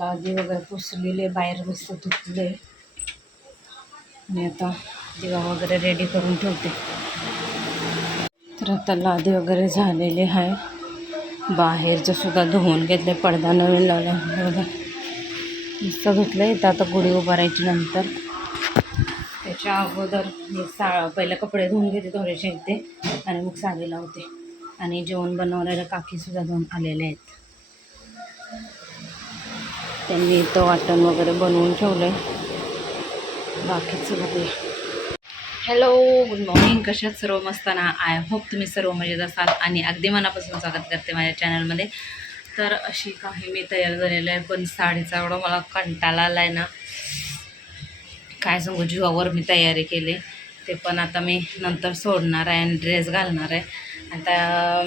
लादी वगैरे पुसलेले बाहेर मस्त धुतले. आणि आता दिवा वगैरे रेडी करून ठेवते. तर आता लादी वगैरे झालेली आहे बाहेरचं सुद्धा धुवून घेतले पडदा नवीन लावला बघा. नुसतं धुतलं आहे आता गुढी उभारायची नंतर. त्याच्या अगोदर मी सा पहिलं कपडे धुवून घेते थोडेसे इथे. आणि मग साडी लावते. आणि जेवण बनवणाऱ्या काकीसुद्धा धुवून आलेले आहेत. त्यांनी इथं वाटण वगैरे बनवून ठेवलं आहे बाकीचं बघूया. हॅलो गुड मॉर्निंग कशात सर्व मस्ताना आय होप तुम्ही सर्व मजेत असाल आणि अगदी मनापासून स्वागत करते माझ्या चॅनलमध्ये तर अशी काही मी तयार झालेलं आहे पण साडीचा एवढा मला कंटाळा आला आहे ना. काय सांगू जीवावर मी तयारी केली. ते पण आता मी नंतर सोडणार आहे आणि ड्रेस घालणार आहे. आता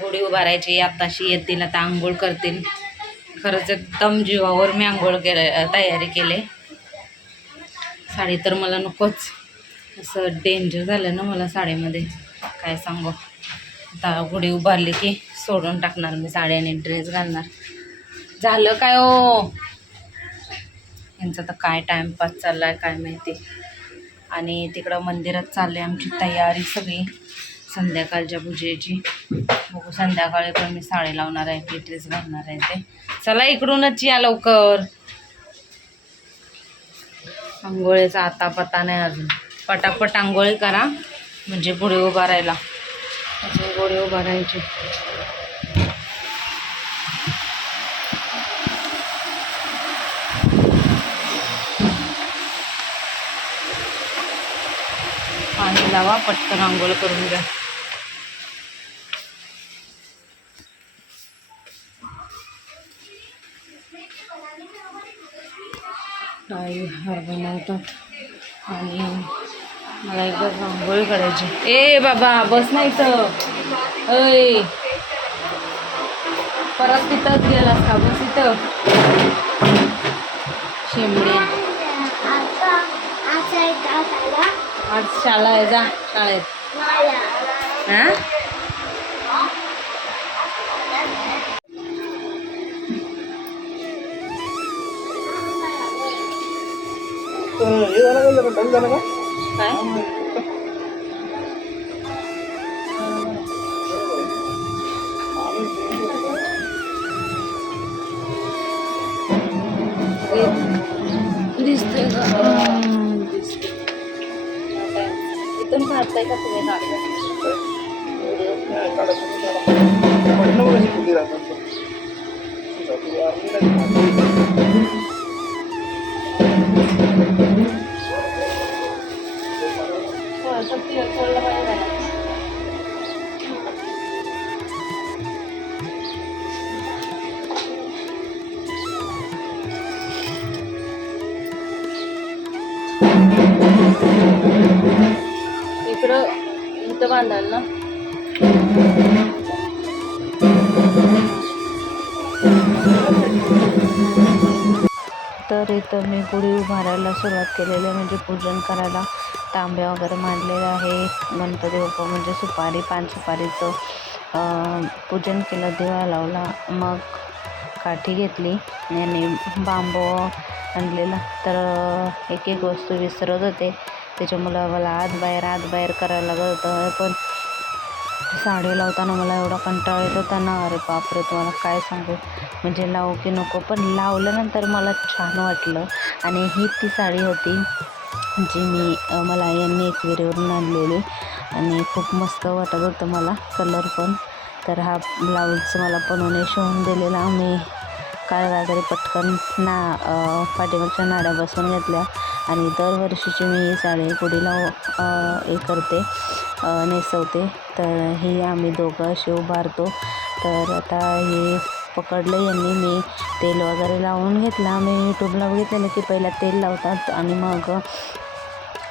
गुढी उभारायची आत्ताशी येतील आता आंघोळ करतील. खरंच एकदम जीवावर मी आंघोळ केले तयारी केले. साडी तर मला नकोच. असं डेंजर झालं ना मला साडीमध्ये. काय सांगू? आता गुढी उभारली की सोडून टाकणार मी साडी आणि ड्रेस घालणार. झालं काय हो? यांचा तर काय टाईमपास चालला आहे काय माहिती? आणि तिकडं मंदिरात चालली आमची तयारी सगळी. संध्याकाळच्या पूजेची. बघू संध्याकाळी पण मी साडी लावणार आहे की ड्रेस घालणार आहे ते. चला इकडूनच या लवकर. आंघोळीचा आता पता नाही अजून. पटापट आंघोळी करा म्हणजे पुढे उभा राहायला अजून गोळी उभा राहायची पाणी लावा पटकन आंघोळ करून घ्या. काही हार बनवतात आणि मला एकदा आंघोळी करायची ए बाबा बस नाही तर अय परत तिथंच गेलास का बस इथं? शेंबडी आज शाळा आहे जा शाळेत. हां? हे झालं का डल झालं का काय? दिसते का इथून का तुम्ही गाडी इकडं इथं बांधाल ना. तर इथं मी गुढी उभारायला सुरुवात केलेली आहे म्हणजे पूजन करायला. तांब्या वगैरे मांडलेलं आहे. गणपती बाप्पा म्हणजे सुपारी पान सुपारीचं पूजन केलं दिवा लावला मग काठी घेतली आणि बांबू आणलेला. तर एक एक वस्तू विसरत होते. त्याच्यामुळं मला आत बाहेर आत बाहेर करायला लागत होतं. पण साडी लावताना मला एवढा कंटाळा येत होता ना. अरे बापरे तुम्हाला काय सांगू? म्हणजे लावू की नको? पण लावल्यानंतर मला छान वाटलं. आणि ही ती साडी होती. जे मी मला यांनी एकविरीवरून आणलेली आणि खूप मस्त वाटत होतं मला कलर पण. तर हा ब्लाऊज मला पणूने शिवून दिलेला. मी काय वगैरे पटकन ना पाठीमागच्या नाड्या बसवून घेतल्या आणि दरवर्षीची मी ही साडी गुढीला हे करते नेसवते. तर ही आम्ही दोघं शिव उभारतो तर आता हे पकडलं यांनी मी तेल वगैरे लावून घेतलं. आम्ही यूट्यूबला बघितलेलं की पहिला तेल लावतात आणि मग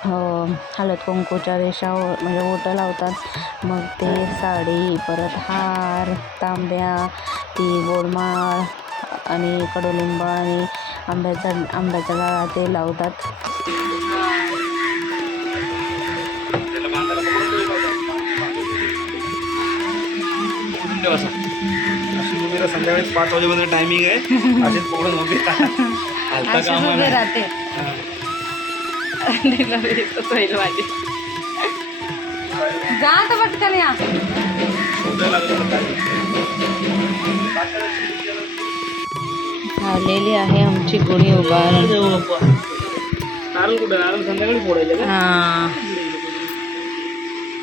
हळद कुंकूच्या रेषा म्हणजे ओटं लावतात. मग ते साडी परत हार तांब्या ती गोडमाळ आणि कडुलिंब आणि आंब्याचा आंब्याचा डाळा ते लावतात. संध्याकाळी पाच वाजेपर्यंत टायमिंग आहे. असेच पकडून उभे राहते. माझी जा आता पटकन या? झालेली आहे आमची गुढी उभार बाप्पा. नारळ कुठे? नारळ संध्याकाळी फोडायचे का? हा.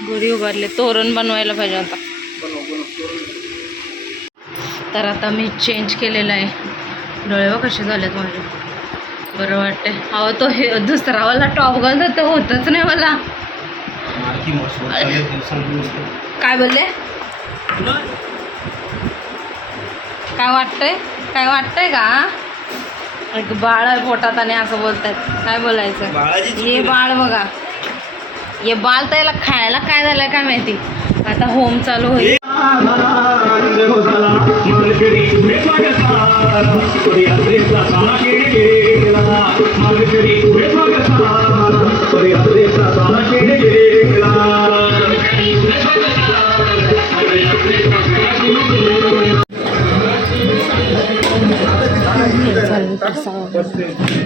गुढी उभारली. तोरण बनवायला पाहिजे आता. तर आता मी चेंज केलेलं आहे. डोळे कसे झालेत माझे. बरं वाटते अहो तो हे दुसरावाला टॉप घालतो तर होतच नाही मला. काय बोलले? काय वाटतंय? काय वाटतंय का? एक बाळ आहे पोटात आणि असं बोलतायत. काय बोलायचं? नाही. बाळ बघा. ये बाळ तर याला खायला काय झालंय काय माहिती? आता होम चालू होईल. presente.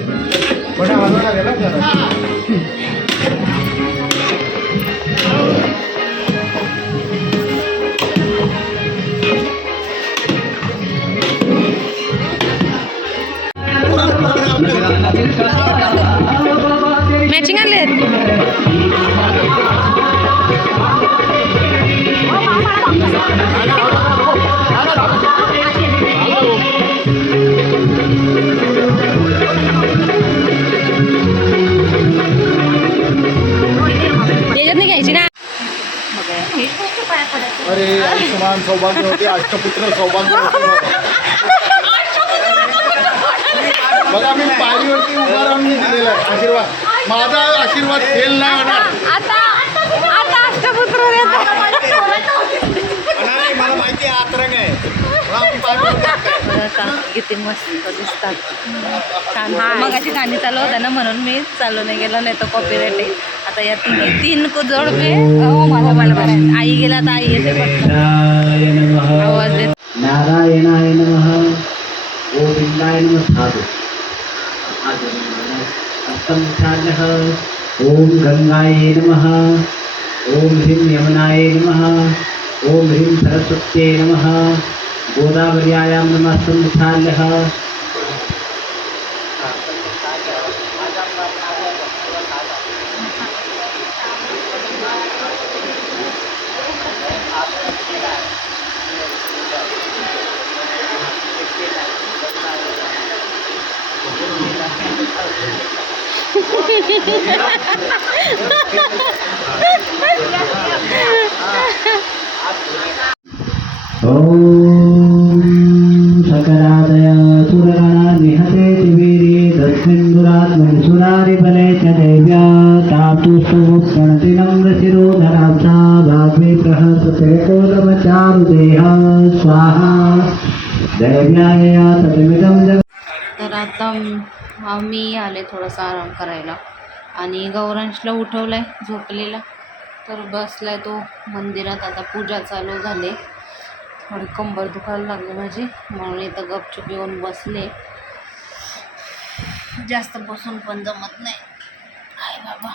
आयुष्यमान सौभाग्य होते अष्टपुत्र सौभाग्य होते. बघा मी पायरीवरती उभा राहून मी दिलेला आहे. आशीर्वाद. माझा आशीर्वाद फेल नाही होणार. आता आता अष्टपुत्र मला माहिती आहे आतरंग आहे. आता किती मस्त दिसतात. छान मग अशी गाणी चालू होत्या ना म्हणून मी चालू नाही गेलं नाही तर कॉपीराईट आहे. आता या तीन तीन को जोड पे. हो मला बरं आई गेला तर आई येते फक्त. नारायणाय नमः आवाज देत. नमः गोविन्दाय नमः. साधु अष्टमुखार्यः ॐ गङ्गायै नमः. ॐ ह्रीं यमुनायै नमः. ॐ ह्रीं सरस्वत्यै नमः. गोदावर्यायां नमः अष्टमुखार्यः मी आले थोडासा आराम करायला. आणि गौरांशला उठवलाय झोपलेला. तर बसलाय तो मंदिरात. आता पूजा चालू झाली. थोडी कंबर दुखायला लागली माझी. म्हणून इथं गपचूप येऊन बसले. जास्त बसून पण जमत नाही. आई बाबा.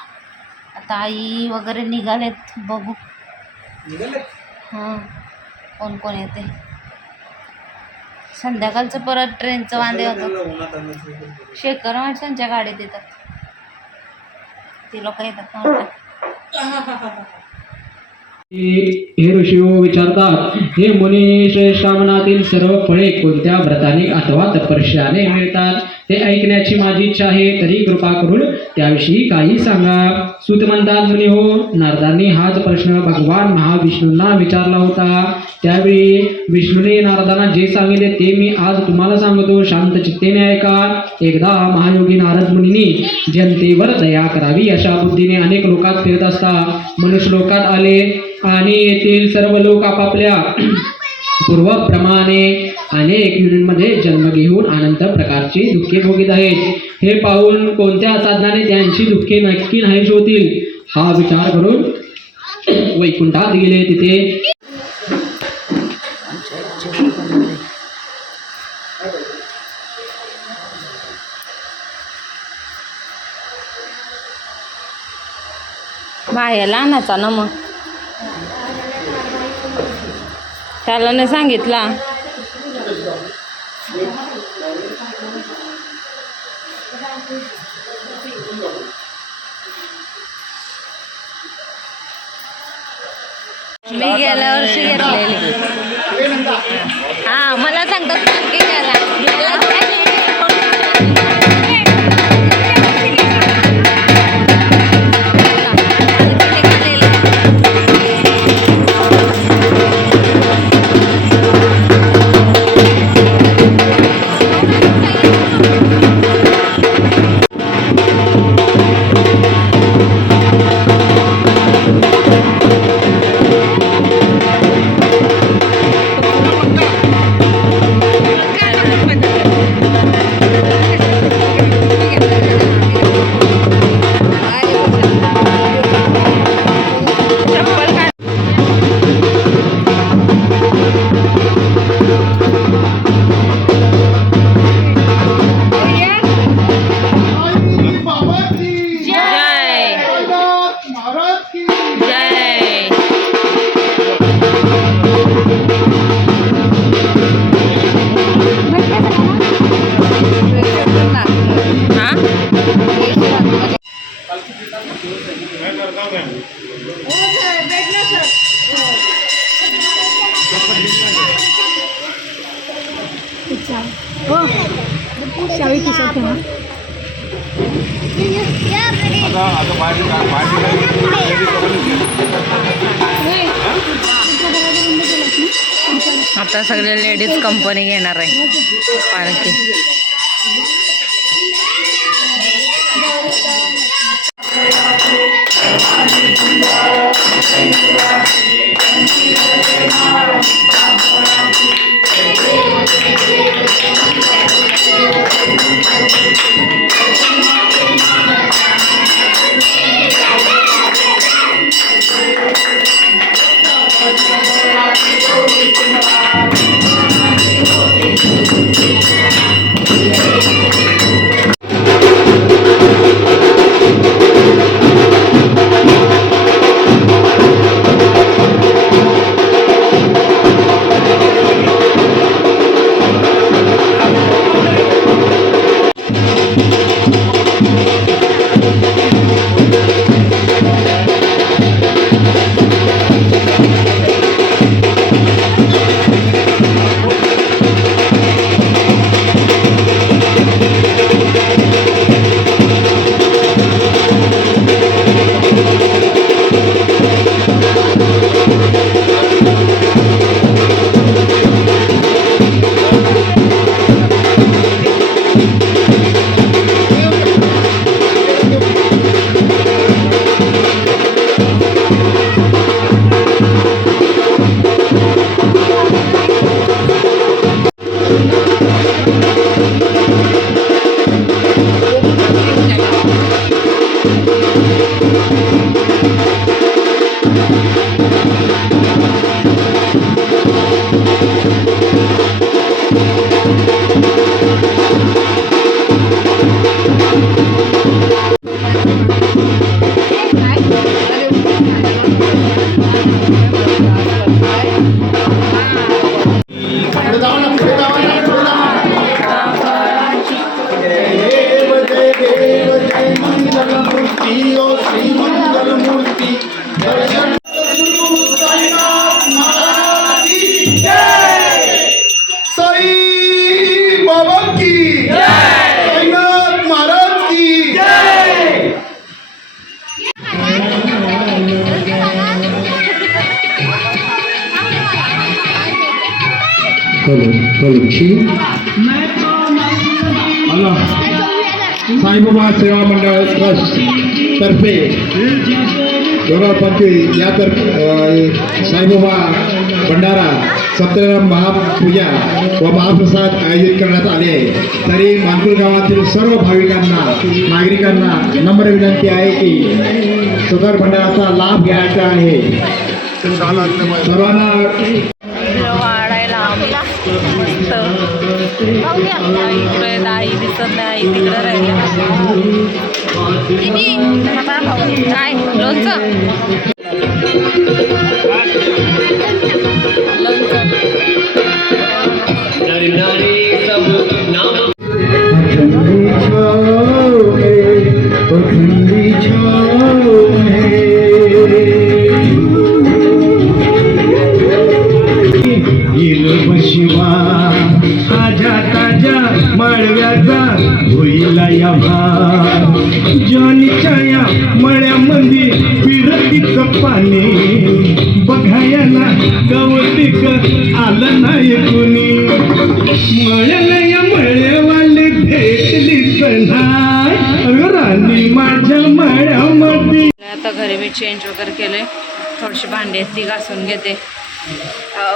आता आई वगैरे निघालेत. बघू. हां. कोण कोण येते? संध्याकाळचं परत ट्रेनचं वांदे होतं. शेखर माणसांच्या गाडीत येतात. ती लोक येतात. हे ऋषीओ विचारतात हे मुनी श्रावणातील सर्व फळे कोणत्या व्रताने अथवा तपस्याने मिळतात? ते ऐकण्याची माझी इच्छा आहे तरी कृपा करून त्याविषयी काही सांगा. सुत म्हणतात मुनी हो नारदांनी हाच प्रश्न भगवान महाविष्णूंना विचारला होता. त्यावेळी विष्णूने नारदांना जे सांगितले ते मी आज तुम्हाला सांगतो. शांत चित्तेने ऐका. एकदा महायोगी नारद मुनींनी जनतेवर दया करावी अशा बुद्धीने अनेक लोकात फिरत असता मनुष्य लोकात आले. आणि येथील सर्व लोक आपापल्या पूर्वप्रमाणे अनेक युनिटमध्ये जन्म घेऊन अनंत प्रकारची दुःखे भोगीत आहेत. हे पाहून कोणत्या साधनाने त्यांची दुःखे नक्की नाही होतील हा विचार करून वैकुंठात गेले तिथे. बाहेर लहानाचा ना मग. त्याला सांगितला. मी गेल्या वर्षी घेतलेली. हा मला सांगतात जय आता सगळे लेडीज कंपनी घेणार आहे. पालखी. साईबाबा सेवा मंडळ ट्रस्ट तर्फे दोन या तर्फे साईबाबा भंडारा सत्यनारायण महापूजा व महाप्रसाद आयोजित करण्यात आले आहे. तरी मानपूर गावातील सर्व भाविकांना नागरिकांना नम्र विनंती आहे की सदर भंडाराचा लाभ घ्यायचा आहे. सर्वांना वाढायला मस्त. इकडे दिसत नाही तिकडे राहिलं काय लोणचं लोणचं आता चेंज वगैरे केले थोडीशी भांडी आहेत ती घासून घेते.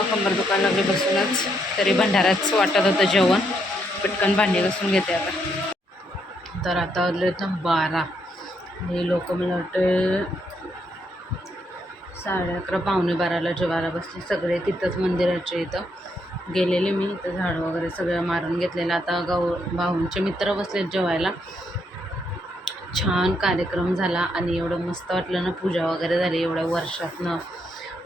कंबर दुकान लागले बसूनच. तरी भंडाराच वाटत होतं जेवण. पटकन भांडी घासून घेते आता. तर आता आले तर बारा. हे लोक मला वाटते साडे अकरा पावणे बाराला जेवायला बसले. सगळे तिथंच मंदिराच्या इथं. गेलेले मी. इथं झाडं वगैरे सगळं मारून घेतलेलं. आता गाव भाऊंचे मित्र बसलेत जेवायला. छान कार्यक्रम झाला आणि एवढं मस्त वाटलं ना पूजा वगैरे झाली एवढ्या वर्षातनं.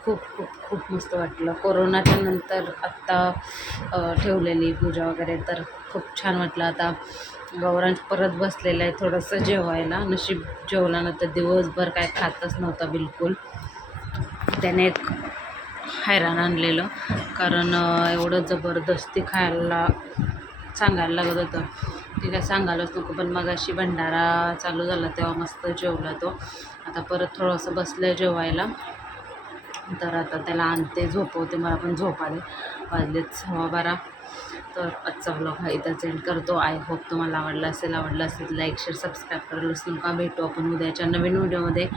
खूप खूप खूप मस्त वाटलं. कोरोनाच्या नंतर आत्ता ठेवलेली पूजा वगैरे तर खूप छान वाटलं. आता गौरांश परत बसलेलं आहे थोडंसं जेवायला. नशीब जेवला नंतर दिवसभर काय खातच नव्हता बिलकुल. त्याने एक हैराण आणलेलं. कारण एवढं जबरदस्ती खायला सांगायला लागत होतं. ते काय सांगायलाच नको पण मग अशी भंडारा चालू झाला तेव्हा मस्त जेवला तो. आता परत थोडंसं बसलं जेवायला. तर आता त्याला आणते झोपवते मला पण झोप आले. वाजलेत सव्वा बारा. तर आजचा ब्लॉग हा इथं एंड करतो. आय होप तुम्हाला आवडला असेल आवडला असेल लाईक शेअर सबस्क्राईब करायला विसरू नका. भेटू आपण उद्याच्या नवीन व्हिडिओमध्ये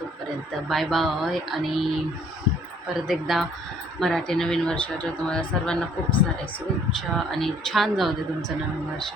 तोपर्यंत बाय बाय आणि परत एकदा मराठी नवीन वर्षाच्या तुम्हाला सर्वांना खूप साऱ्या शुभेच्छा आणि छान जाऊ दे तुमचं नवीन वर्ष.